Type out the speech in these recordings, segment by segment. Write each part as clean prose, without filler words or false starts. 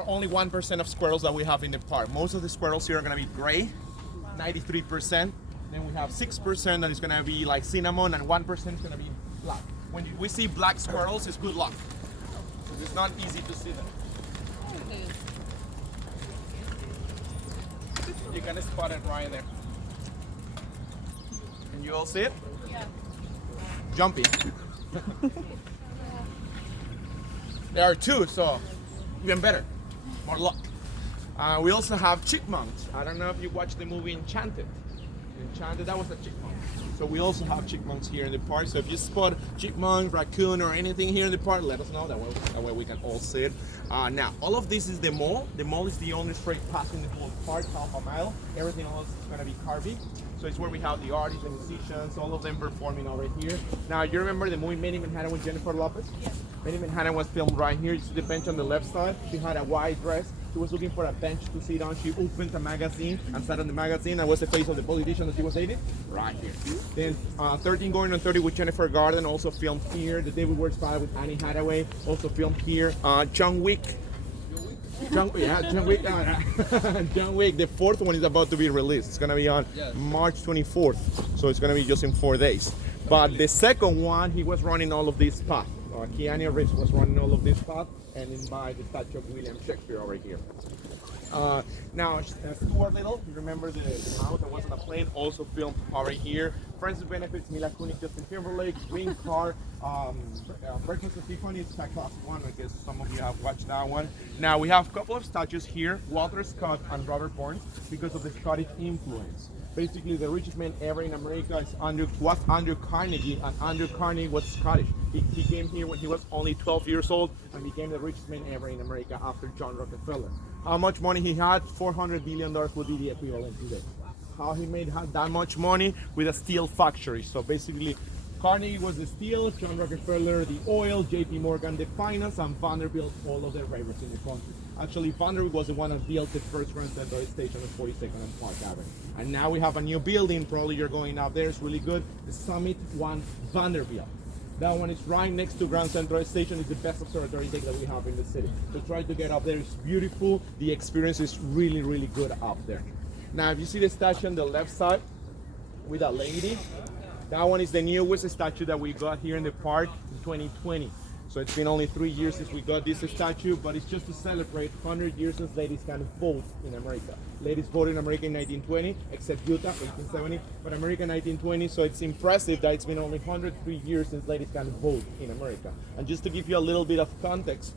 are only 1% of squirrels that we have in the park. Most of the squirrels here are gonna be gray, 93%. Then we have 6% that is gonna be like cinnamon, and 1% is gonna be black. When we see black squirrels, it's good luck. Because it's not easy to see them. You can spot it right there. Can you all see it? Yeah. Jumpy. There are two, so even better. More luck. We also have chipmunks. I don't know if you watched the movie Enchanted. Enchanted, that was a chipmunk. So we also have chipmunks here in the park. So if you spot chipmunk, raccoon, or anything here in the park, let us know. That way we can all see it. Now, all of this is the mall. The mall is the only straight path in the whole park, half a mile. Everything else is going to be carving. So it's where we have the artists, the musicians, all of them performing over here. Now, you remember the movie Made in Manhattan with Jennifer Lopez? Yes. Made in Manhattan was filmed right here. You see the bench on the left side. She had a white dress. She was looking for a bench to sit on. She opened a magazine and sat on the magazine, and was the face of the politician that she was dating? Right here. Then 13 Going on 30 with Jennifer Garden, also filmed here. The David Ward Spy with Annie Hathaway, also filmed here. John Wick. John Wick, John Wick, the fourth one is about to be released. It's going to be on March 24th, so it's going to be just in 4 days. But the second one, he was running all of these paths. Keanu Reeves was running all of this path, and in by the statue of William Shakespeare over here. Now, Stuart Little, you remember the mouse that was on a plane, also filmed over here. Friends with Benefits, Mila Kunis, Justin Timberlake, Green Car, Breakfast with Tiffany, it's a classic one. I guess some of you have watched that one. Now, we have a couple of statues here, Walter Scott and Robert Burns, because of the Scottish influence. Basically, the richest man ever in America was Andrew Carnegie, and Andrew Carnegie was Scottish. He came here when he was only 12 years old and became the richest man ever in America after John Rockefeller. How much money he had? $400 billion would be the equivalent today. How he made that much money? With a steel factory. So basically, Carnegie was the steel, John Rockefeller the oil, JP Morgan the finance, and Vanderbilt all of the railroads in the country. Actually, Vanderbilt was the one that built the first Grand Central Station at 42nd and Park Avenue. And now we have a new building, probably you're going out there, it's really good. The Summit One Vanderbilt. That one is right next to Grand Central Station. It's the best observatory deck that we have in the city. So try to get up there, it's beautiful. The experience is really, really good up there. Now, if you see the statue on the left side with a lady, that one is the newest statue that we got here in the park in 2020. So it's been only 3 years since we got this statue, but it's just to celebrate 100 years since ladies can vote in America. Ladies voted in America in 1920, except Utah, 1870, but America 1920, so it's impressive that it's been only 103 years since ladies can vote in America. And just to give you a little bit of context,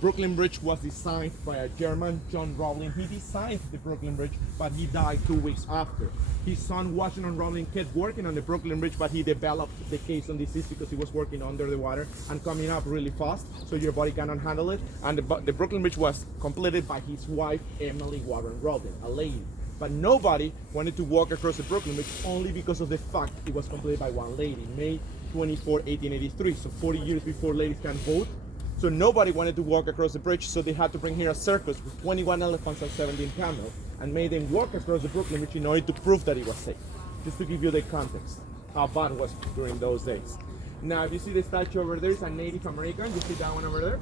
Brooklyn Bridge was designed by a German, John Rowling. He designed the Brooklyn Bridge, but he died 2 weeks after. His son, Washington Rowling, kept working on the Brooklyn Bridge, but he developed the case on disease because he was working under the water and coming up really fast, so your body cannot handle it. And the Brooklyn Bridge was completed by his wife, Emily Warren Rowling, a lady. But nobody wanted to walk across the Brooklyn Bridge only because of the fact it was completed by one lady, May 24, 1883, so 40 years before ladies can vote. So nobody wanted to walk across the bridge, so they had to bring here a circus with 21 elephants and 17 camels and made them walk across the Brooklyn Bridge in order to prove that it was safe. Just to give you the context, how bad it was during those days. Now, if you see the statue over there, it's a Native American. You see that one over there?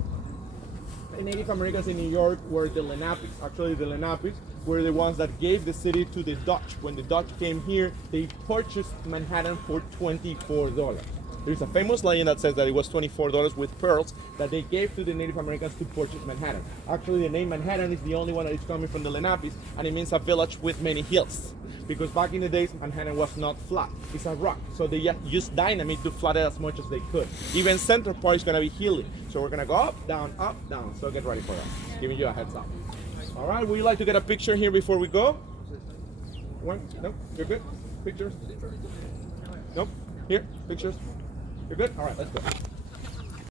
The Native Americans in New York were the Lenapes. Actually, the Lenapes were the ones that gave the city to the Dutch. When the Dutch came here, they purchased Manhattan for $24. There's a famous legend that says that it was $24 with pearls that they gave to the Native Americans to purchase Manhattan. Actually, the name Manhattan is the only one that is coming from the Lenapes, and it means a village with many hills. Because back in the days, Manhattan was not flat. It's a rock. So they used dynamite to flat it as much as they could. Even Central Park is going to be hilly. So we're going to go up, down, up, down. So get ready for that. Giving you a heads up. All right, would you like to get a picture here before we go? One? No? You're good? Pictures? Nope? Here? Pictures? You're good? All right, let's go.